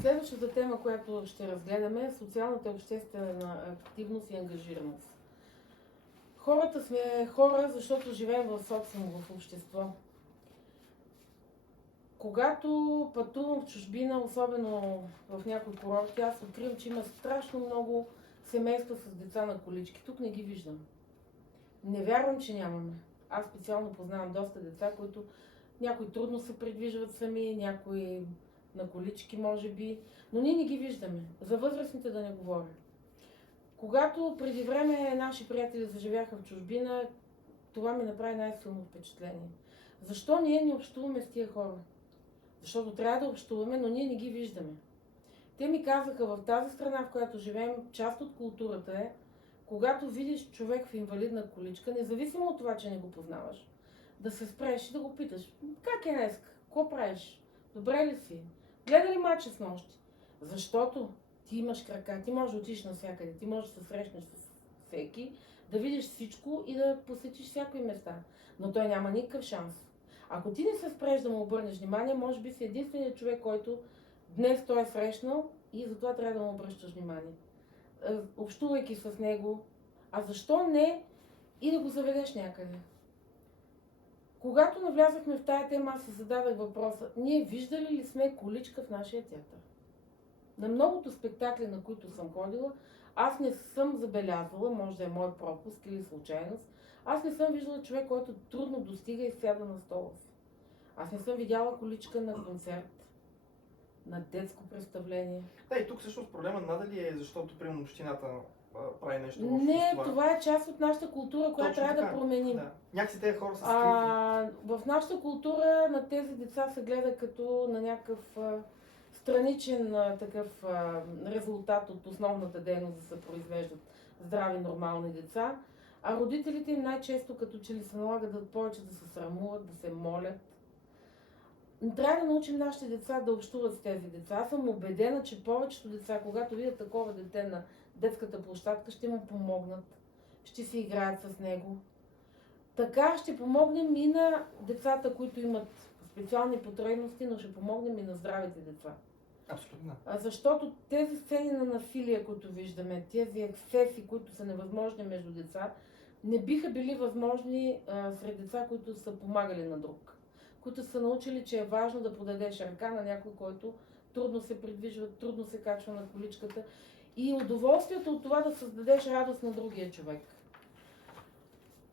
Следващата тема, която ще разгледаме е социалната и обществена активност и ангажираност. Хората сме хора, защото живеем в социум, в общество. Когато пътувам в чужбина, особено в някои курорти, аз откривам, че има страшно много семейства с деца на колички. Тук не ги виждам. Не вярвам, че нямаме. Аз специално познавам доста деца, които някои трудно се придвижват сами, някои на колички може би, но ние не ги виждаме. За възрастните да не говоря. Когато преди време наши приятели заживяха в чужбина, това ми направи най-силно впечатление. Защо ние не общуваме с тия хора? Защото трябва да общуваме, но ние не ги виждаме. Те ми казаха, в тази страна, в която живеем, част от културата е, когато видиш човек в инвалидна количка, независимо от това, че не го познаваш, да се спреш и да го питаш: как е днес? Какво правиш? Добре ли си? Гледа ли мача с нощи? Защото ти имаш крака, ти можеш да отидеш навсякъде, ти можеш да се срещнеш с всеки, да видиш всичко и да посетиш всякакви места. Но той няма никакъв шанс. Ако ти не се спреш да му обърнеш внимание, може би си единственият човек, който днес той е срещнал и затова трябва да му обръщаш внимание. Общувайки с него, а защо не и да го заведеш някъде? Когато навлязахме в тая тема, аз си зададах въпроса: ние виждали ли сме количка в нашия театър? На многото спектакли, на които съм ходила, аз не съм забелязвала, може да е мой пропуск или случайност, аз не съм виждала човек, който трудно достига и сяда на стола си. Аз не съм видяла количка на концерт, на детско представление. Да, и тук всъщност проблема надали е защото, примерно, общината прави нещо лошо Не, с това. това е част от нашата култура, която Точно трябва така, да променим. Да. Някакси тези хора са скрити. В нашата култура на тези деца се гледа като на някакъв страничен такъв резултат от основната дейност да се произвеждат здрави, нормални деца, а родителите им най-често като че ли се налага да повече да се срамуват, да се молят. Трябва да научим нашите деца да общуват с тези деца. Аз съм убедена, че повечето деца, когато видят такова дете на детската площадка, ще му помогнат, ще си играят с него. Така ще помогнем и на децата, които имат специални потребности, но ще помогнем и на здравите деца. Абсолютно. Защото тези сцени на насилие, които виждаме, тези ексцеси, които са невъзможни между деца, не биха били възможни сред деца, които са помагали на друг, които са научили, че е важно да подадеш ръка на някой, който трудно се придвижва, трудно се качва на количката, и удоволствието от това да създадеш радост на другия човек.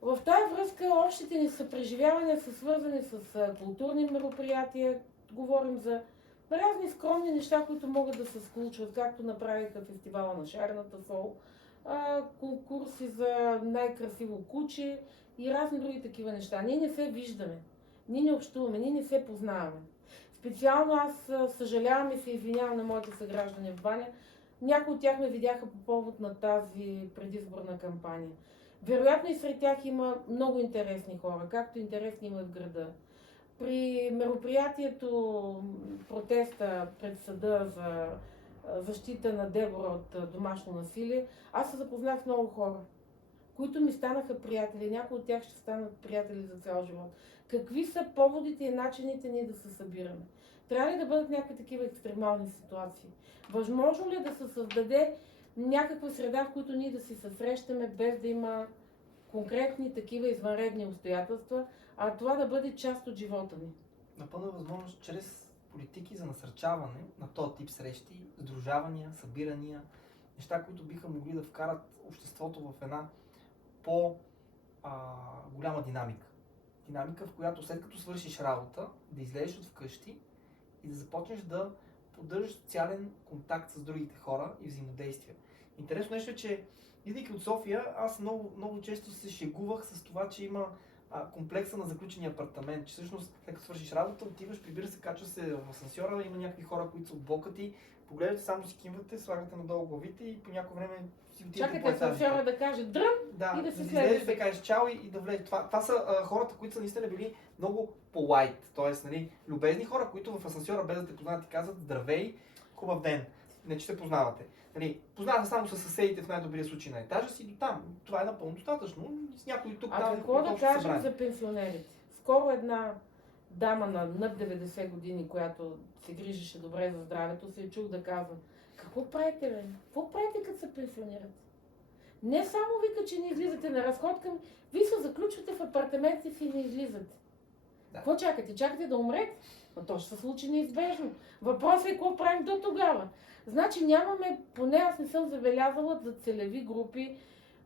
В тази връзка общите ни съпреживявания са свързани с културни мероприятия. Говорим за разни скромни неща, които могат да се случват, както направиха фестивала на шарената сол, конкурси за най-красиво куче и разни други такива неща. Ние не се виждаме, ние не общуваме, ние не се познаваме. Специално аз съжалявам и се извинявам на моите съграждани в Баня. Някои от тях ме видяха по повод на тази предизборна кампания. Вероятно и сред тях има много интересни хора, както интересни има в града. При мероприятието, протеста пред съда за защита на Дебора от домашно насилие, аз се запознах с много хора, които ми станаха приятели. Някои от тях ще станат приятели за цял живот. Какви са поводите и начините ние да се събираме? Трябва ли да бъдат някакви такива екстремални ситуации? Възможно ли е да се създаде някаква среда, в която ние да си се срещаме, без да има конкретни такива извънредни обстоятелства, а това да бъде част от живота ни? Напълно е възможно чрез политики за насърчаване на този тип срещи, сдружавания, събирания, неща, които биха могли да вкарат обществото в една по-голяма динамика. Динамика, в която след като свършиш работа, да излезеш от вкъщи и да започнеш да поддържаш социален контакт с другите хора и взаимодействие. Интересно нещо е, че идвайки от София, аз много често се шегувах с това, че има комплекса на заключения апартамент, че всъщност след като свършиш работа, отиваш, прибира се, качва се в асансьора, има някакви хора, които са отблокати, погледате, само си кимвате, слагате надолу главите и по някое време си отивате по етажите. Чакайте асансьора да каже дръм и да се излезеш, да кажеш чао и да влезеш. Това са хората, които са наистина били много polite, т.е. любезни хора, които в асансьора без да те познават и казват здравей, хубав ден, не че се познавате. Познавате само с съседите в най-добрия случай на етажа си до там. Това е напълно достатъчно. С някой тук там. Какво да кажем за пенсионерите? Скоро една дама на над 90 години, която се грижеше добре за здравето, се чух да казва: какво правите, бе? Какво правите, като се пенсионирате? Не само вика, че не излизате на разходка, вие се заключвате в апартамента си и не излизате. Да. Какво чакате? Чакате да умрете? Но то ще се случи неизбежно. Въпросът е какво правим до тогава. Значи нямаме, поне аз не съм забелязала за целеви групи.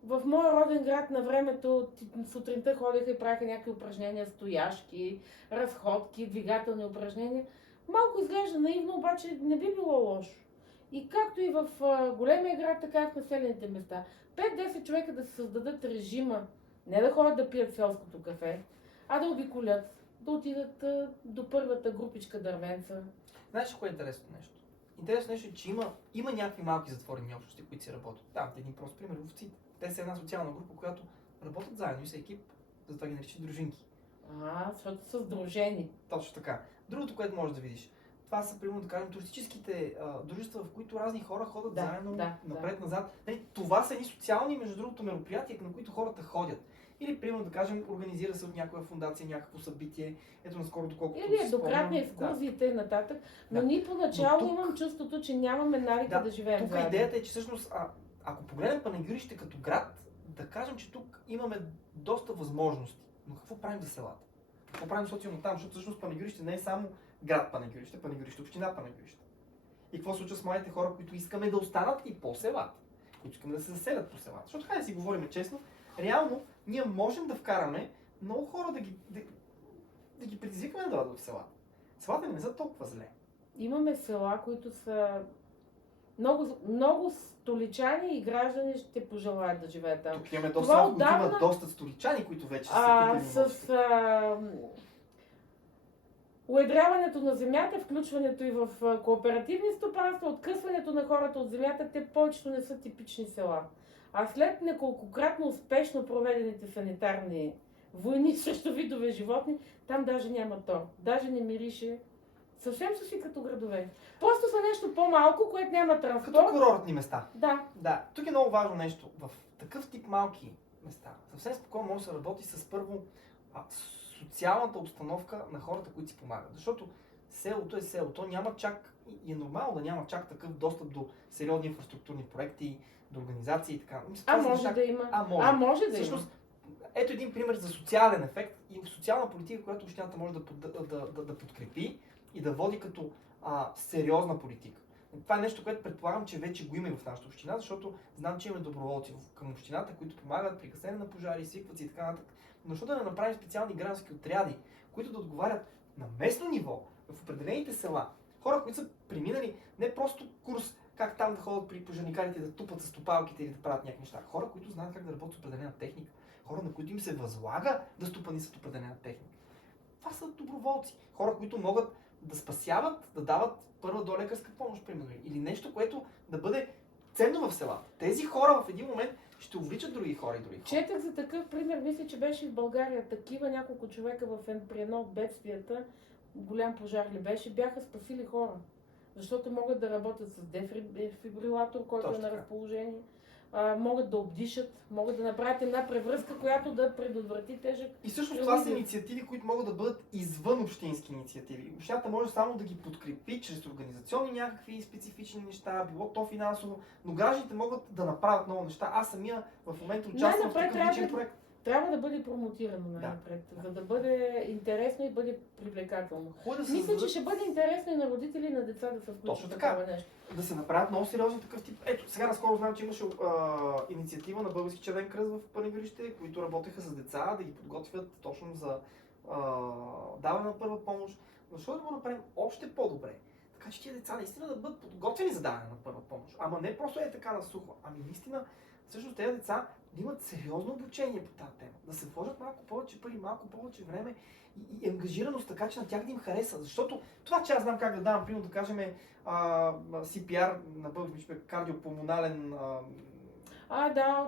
В моя роден град на времето сутринта ходеха и правиха някакви упражнения, стояшки, разходки, двигателни упражнения. Малко изглежда наивно, обаче не би било лошо. И както и в големия град, така и в населените места. 5-10 човека да се създадат режима, не да ходят да пият селското кафе, а да обиколят, да отидат до първата групичка дървенца. Знаеш кое е интересно нещо? Интересно нещо е, че има някакви малки затворени общности, които си работят. Да, един прост пример, овците. Те са една социална група, която работят заедно и са екип, затова ги наричат дружинки. Защото са сдружени. Точно така. Другото, което можеш да видиш, това са, примерно, да кажем, туристическите дружества, в които разни хора ходят заедно, напред-назад. Това са едни социални, между другото, мероприятия, на които хората ходят. Или, примерно, да кажем, организира се от някоя фундация, някакво събитие. Ето наскоро, доколкото или еднократни екскурзии и т.н. Но ние поначало имам чувството, че нямаме навика да живеем заедно. Тук идеята е, че всъщност, ако погледнем Панагюрище като град, да кажем, че тук имаме доста възможности. Но какво правим за селата? Какво правим социално там? Защото всъщност Панагюрище не е само град Панагюрище, Панагюрище община Панагюрище. И какво случва с младите хора, които искаме да останат и по селата, които искаме да се заселят по селата? Защото хайде да си говорим честно, реално ние можем да вкараме много хора да ги предизвикаме да дойдат в селата. Селата не са толкова зле. Имаме села, които са много столичани и граждани ще пожелаят да живеят там. Тук имаме доста, отдавна... има доста столичани, които вече са купили уедряването на земята, включването и в кооперативни стопанства, откъсването на хората от земята, те повечето не са типични села. А след неколкократно успешно проведените санитарни войни срещу видове животни, там даже няма тор, даже не мирише. Съвсем са си като градове. Просто са нещо по-малко, което няма транспорт. Като курортни места. Да. Тук е много важно нещо. В такъв тип малки места съвсем спокойно може да се работи с първо социалната обстановка на хората, които си помагат. Защото селото е село. То няма чак, и е нормално да няма чак такъв достъп до сериозни инфраструктурни проекти, до организации и така. Може да има. Може да има. Ето един пример за социален ефект и социална политика, която общината може да подкрепи и да води като сериозна политика. Това е нещо, което предполагам, че вече го има и в нашата община, защото знам, че имаме доброволци към общината, които помагат при гасене на пожари, свикват и така нататък. Но защо да не направим специални граждански отряди, които да отговарят на местно ниво, в определените села. Хора, които са преминали не просто курс как там да ходят при пожарникарите, да тупат с топалките или да правят някакви неща. Хора, които знаят как да работят с определена техника. Хора, на които им се възлага да стопанисват определена техника. Това са доброволци. Хора, които могат да спасяват, да дават първа до лекарска помощ, примерно. Или нещо, което да бъде ценно в селата. Тези хора в един момент ще увличат други хора и други хора. Четах за такъв пример, мисля, че беше в България. Такива няколко човека при едно от бедствията, голям пожар ли беше, бяха спасили хора. Защото могат да работят с дефибрилатор, който е на разположение. Могат да обдишат, могат да направят една превръзка, която да предотврати тежък. И също това са инициативи, които могат да бъдат извън общински инициативи. Общината може само да ги подкрепи чрез организационни някакви специфични неща, било то финансово, но гражданите могат да направят много неща. Аз самия в момента участвам в такъв личен проект. Трябва да бъде промотирано най-напред, за да бъде интересно и бъде привлекателно. Мисля, че ще бъде интересно и на родители и на деца да се включат в такова нещо. Да се направят много сериозни такъв тип. Ето, сега наскоро знам, че имаше инициатива на Български червен кръст в Панагюрище, които работеха с деца, да ги подготвят точно за даване на първа помощ. Защо да го направим още по-добре? Така че тия деца наистина да бъдат подготвени за даване на първа помощ. Ама не просто е така на сухо. Ами наистина, всъщност тези деца да имат сериозно обучение по тази тема. Да се вложат малко повече пари, малко повече време и ангажираност, така че на тях да им хареса. Защото това, че аз знам как да давам, примерно да кажем CPR на български кардиопулмонален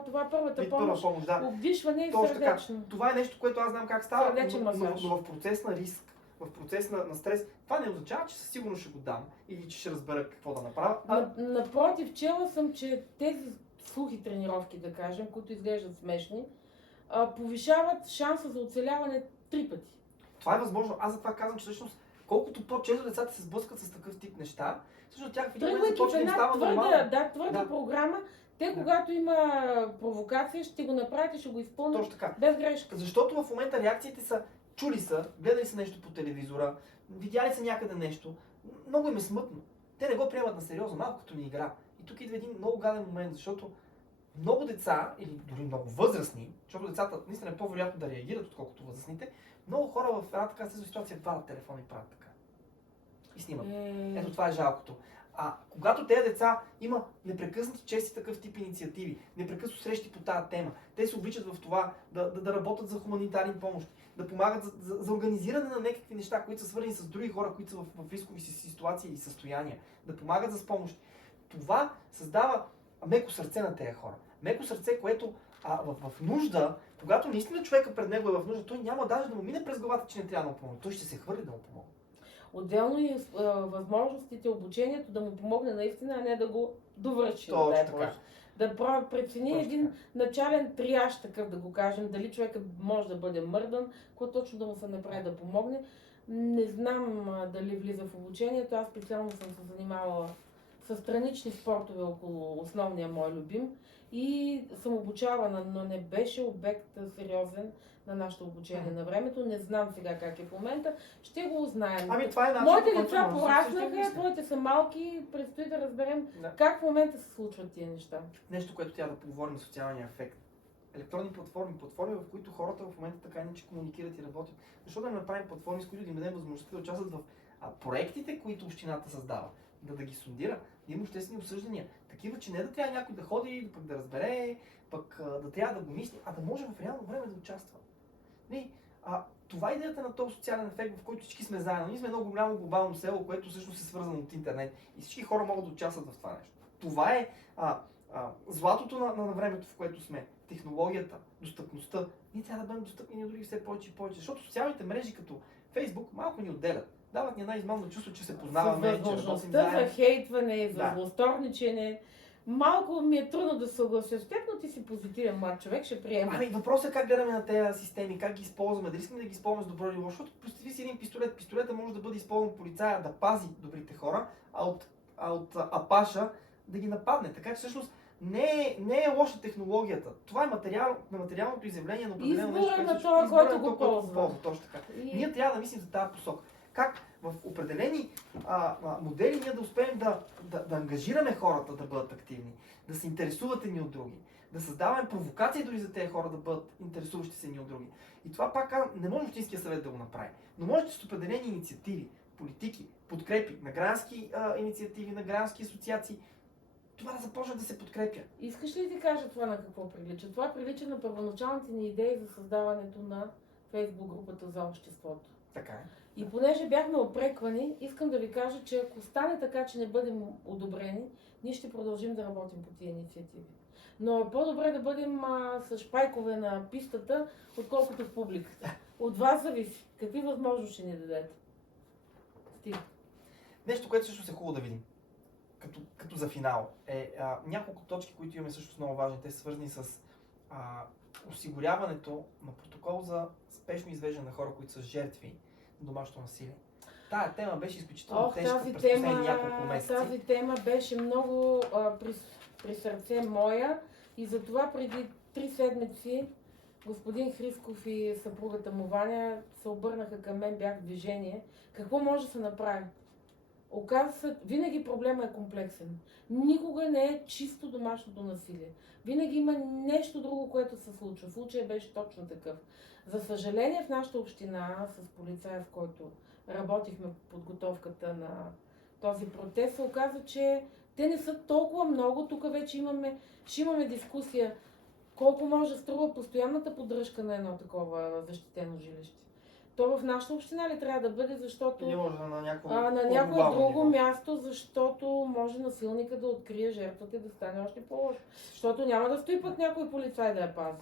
това първата помощ. Обдишване и сърдечно. Това е нещо, което аз знам как става, но в процес на риск, в процес на стрес, това не означава, че със сигурност ще го дам или че ще разбера какво да направя. Напротив, чела съм, че тези сухи тренировки, да кажем, които изглеждат смешни, повишават шанса за оцеляване 3 пъти. това е възможно. Аз затова казвам, че всъщност колкото по-често децата се сблъскат с такъв тип неща, всъщност тях в един момент започва да им става нормално. Твърда програма, те когато има провокация, ще го направят и ще го изпълнят Точно така. без грешка. Защото в момента реакциите са, чули са, гледали са нещо по телевизора, видяли са някъде нещо, много им е смътно. Те не го приемат на сериозно, малко като ни игра. И тук идва един много гаден момент, защото много деца, или дори много възрастни, защото децата наистина е по-вероятно да реагират, отколкото възрастните, много хора в една така ситуация вадат телефон и правят така. И снимат. Ето това е жалкото. А когато тези деца има непрекъснати чести такъв тип инициативи, непрекъснато срещи по тази тема, те се обличат в това да работят за хуманитарни помощи, да помагат за организиране на някакви неща, които са свързани с други хора, които са в рискови ситуации и състояния, да помагат за помощ. Това създава меко сърце на тези хора. Меко сърце, което в нужда, когато наистина човека пред него е в нужда, той няма даже да му мине през главата, че не трябва да му помогне. Той ще се хвърли да му помогне. Отделно и възможностите, обучението да му помогне наистина, а не да го довърши. Точно така. Да прецени един начален триаж, такъв да го кажем, дали човека може да бъде мърдан, какво точно да му се направи да помогне. Не знам дали влиза в обучението, аз специално съм се занимавала с странични спортове около основния мой любим и съм обучавана, но не беше обект сериозен на нашето обучение на времето. Не знам сега как е в момента. Ще го узнаем. Това е моите деца пораснаха, твоите са малки, предстои да разберем как в момента се случват тия неща. Нещо, което трябва да поговорим, социалния ефект. Електронни платформи, в които хората в момента така иначе комуникират и работят. Защо да не направим платформи, с които да им дадем възможността да участват в проектите, които общината създава, да ги сондира, да има обществени обсъждания, такива, че не да трябва някой да ходи, пък да разбере, пък да трябва да го мисли, а да може в реално време да участва. Това е идеята на този социален ефект, в който всички сме заедно. Ние сме едно голямо глобално село, което всъщност е свързано от интернет и всички хора могат да участват в това нещо. Това е златото на времето, в което сме. Технологията, достъпността. Ние трябва да бъдем достъпни на други все повече и повече, защото социалните мрежи като Фейсбук малко ни отделят. Дават ни една измамно чувство, че се познаваме, че работим заедно. За хейтване, за злосторничене. Малко ми е трудно да съглася с теб, но ти си позитивен млад човек, ще приема. Въпросът е как гледаме на тези системи, как ги използваме, дали искаме да ги използваме с добро или лошо, защото представи си един пистолет. Пистолета може да бъде използван от полицая да пази добрите хора, а от апаша да ги нападне. Така че всъщност не е лоша технологията. Това е материалното изявление на определено нещо. Избора на това, който го ползва. Точно така. Ние трябва да мислим за тази посока. Как в определени модели ние да успеем да ангажираме хората да бъдат активни, да се интересуват едни от други, да създаваме провокации дори за тези хора да бъдат интересуващи се едни от други. И това пак не може Общинския съвет да го направи, но може с определени инициативи, политики, подкрепи на граждански инициативи, на граждански асоциации, това да започне да се подкрепя. Искаш ли да ти кажа това на какво прилича? Това прилича на първоначалните ни идеи за създаването на Фейсбук групата за обществото. Така е. И понеже бяхме опреквани, искам да ви кажа, че ако стане така, че не бъдем одобрени, ние ще продължим да работим по тия инициативи. Но е по-добре да бъдем с шпайкове на пистата, отколкото в публиката. От вас зависи. Какви възможности ще ни дадете? Стига. Нещо, което също е хубаво да видим, като за финал, няколко точки, които имаме също много важни. Те са свързани с осигуряването на протокол за спешно извеждане на хора, които са жертви на домашно насилие. Тая тема беше изключително тежка през последните няколко месеца. Тази тема беше много при сърце моя и затова преди 3 седмици господин Хрисков и съпругата му Ваня се обърнаха към мен, бях в движение. Какво може да се направи? Оказва се, винаги проблема е комплексен. Никога не е чисто домашното насилие. Винаги има нещо друго, което се случва. Случай беше точно такъв. За съжаление в нашата община, с полицая, в който работихме по подготовката на този протест, се оказа, че те не са толкова много. Тук вече ще имаме дискусия колко може да струва постоянната поддръжка на едно такова защитено жилище. То в нашата община ли трябва да бъде, защото или може на някое друго място, защото може насилника да открие жертвата и да стане още по-лошо. Защото няма да стои път някой полицай да я пази.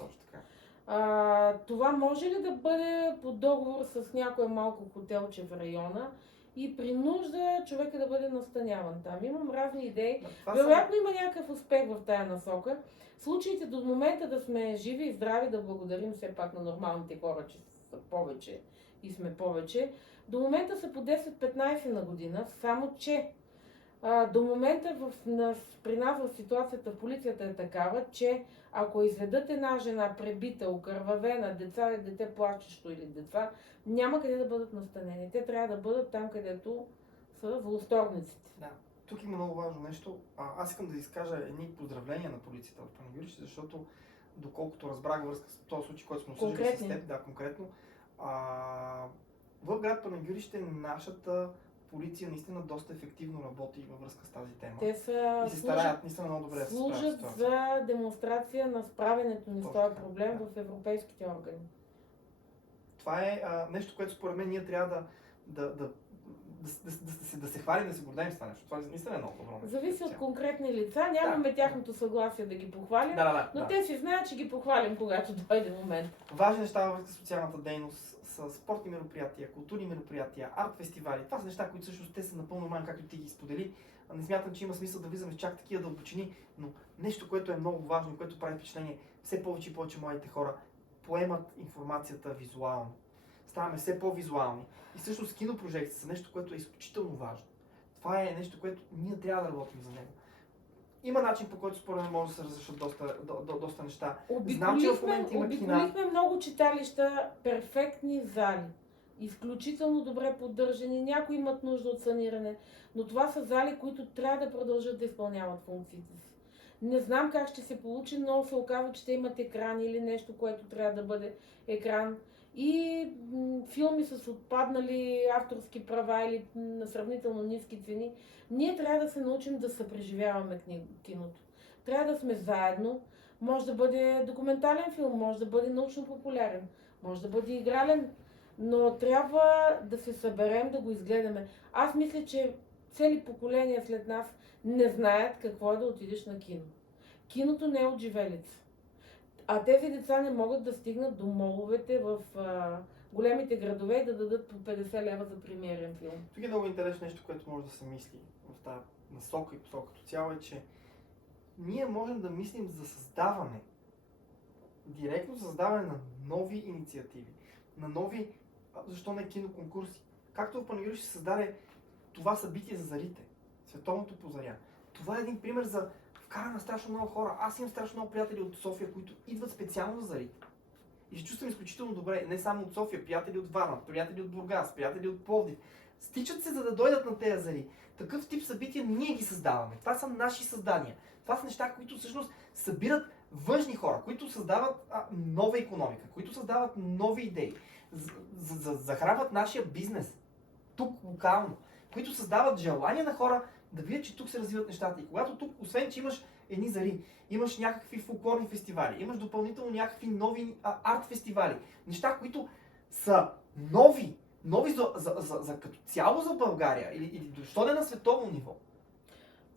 Това може ли да бъде по договор с някое малко хотелче в района и при нужда човека да бъде настаняван там? Имам разни идеи. Вероятно има някакъв успех в тая насока. Случаите до момента да сме живи и здрави, да благодарим все пак на нормалните хора, че са повече и сме повече. До момента са по 10-15 на година, само че до момента при нас в ситуацията в полицията е такава, че ако изведат една жена пребита, окървавена, дете плачещо или деца, няма къде да бъдат настанени. Те трябва да бъдат там, където са волосторниците. Да. Тук има много важно нещо. Аз искам да изкажа едни поздравления на полицията в Панагюрище, защото доколкото разбрах връзка с този случай, който сме обсъждали с теб, да, конкретно, в град Панагюрище нашата полиция наистина доста ефективно работи във връзка с тази тема. Те и се стараят наистина много добре да се справят служат за демонстрация на справянето ни с този проблем в европейските органи. Това е нещо, което според мен ние трябва да се хвалим, да се гордеем с това нещо. Това наистина е много добро. Зависи от конкретни лица, нямаме тяхното съгласие да ги похвалим, но те си знаят, че ги похвалим, когато дойде момент. Важни неща във връзка с социалната дейност, с спортни мероприятия, културни мероприятия, арт фестивали. Това са неща, които всъщност те са напълно нормални, както ти ги сподели. Не смятам, че има смисъл да влизаме в чак такива дълбочини, но нещо, което е много важно, което прави впечатление, все повече и повече младите хора поемат информацията визуално. Ставаме все по-визуални. И всъщност кинопрожекции са нещо, което е изключително важно. Това е нещо, което ние трябва да работим за него. Има начин, по който според мен може да се разрешат доста неща. Знам, че в момента има кина. Обиколихме много читалища, перфектни зали. Изключително добре поддържани, някои имат нужда от саниране, но това са зали, които трябва да продължат да изпълняват функциите си. Не знам как ще се получи, но се оказва, че те имат екран или нещо, което трябва да бъде екран. И филми с отпаднали авторски права или на сравнително ниски цени. Ние трябва да се научим да съпреживяваме киното. Трябва да сме заедно. Може да бъде документален филм, може да бъде научно-популярен, може да бъде игрален, но трябва да се съберем, да го изгледаме. Аз мисля, че цели поколения след нас не знаят какво е да отидеш на кино. Киното не е от живелица. А тези деца не могат да стигнат до моловете в големите градове и да дадат по 50 лева за премиерен филм. Тук е много интересно нещо, което може да се мисли в тази насока и посока като цяло е, че ние можем да мислим за създаване, директно създаване на нови инициативи, на нови, защо не киноконкурси. Както в Панагюрище се създаде това събитие за зарите, Световното позаря. Това е един пример за вкара на страшно много хора. Аз имам страшно много приятели от София, които идват специално за зарите. И се чувствам изключително добре. Не само от София, приятели от Варна, приятели от Бургас, приятели от Пловдив. Стичат се, за да дойдат на тези зари. Такъв тип събития ние ги създаваме. Това са наши създания. Това са неща, които всъщност събират външни хора, които създават нова икономика, които създават нови идеи, захранват нашия бизнес тук локално, които създават желание на хора да видят, че тук се развиват нещата. И когато тук, освен че имаш едни зари, имаш някакви фолклорни фестивали, имаш допълнително някакви нови арт фестивали, неща, които са нови за като цяло за България или защо не на световно ниво.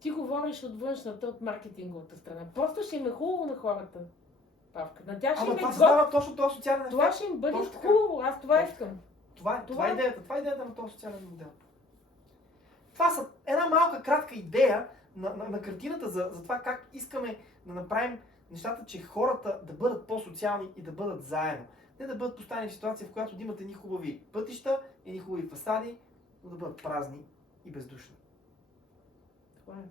Ти говориш от външната, от маркетинговата страна. Просто ще им е хубаво на хората, Павка. На тях ще им е това създава точно този социален ефект. Това ще им бъде хубаво, аз това искам. Това е идеята на този социален модел. Това са една малка кратка идея на картината за това как искаме да направим нещата, че хората да бъдат по-социални и да бъдат заедно. Не да бъдат поставени в ситуация, в която да имат едни хубави пътища, едни хубави фасади, но да бъдат празни и бездушни. Това е.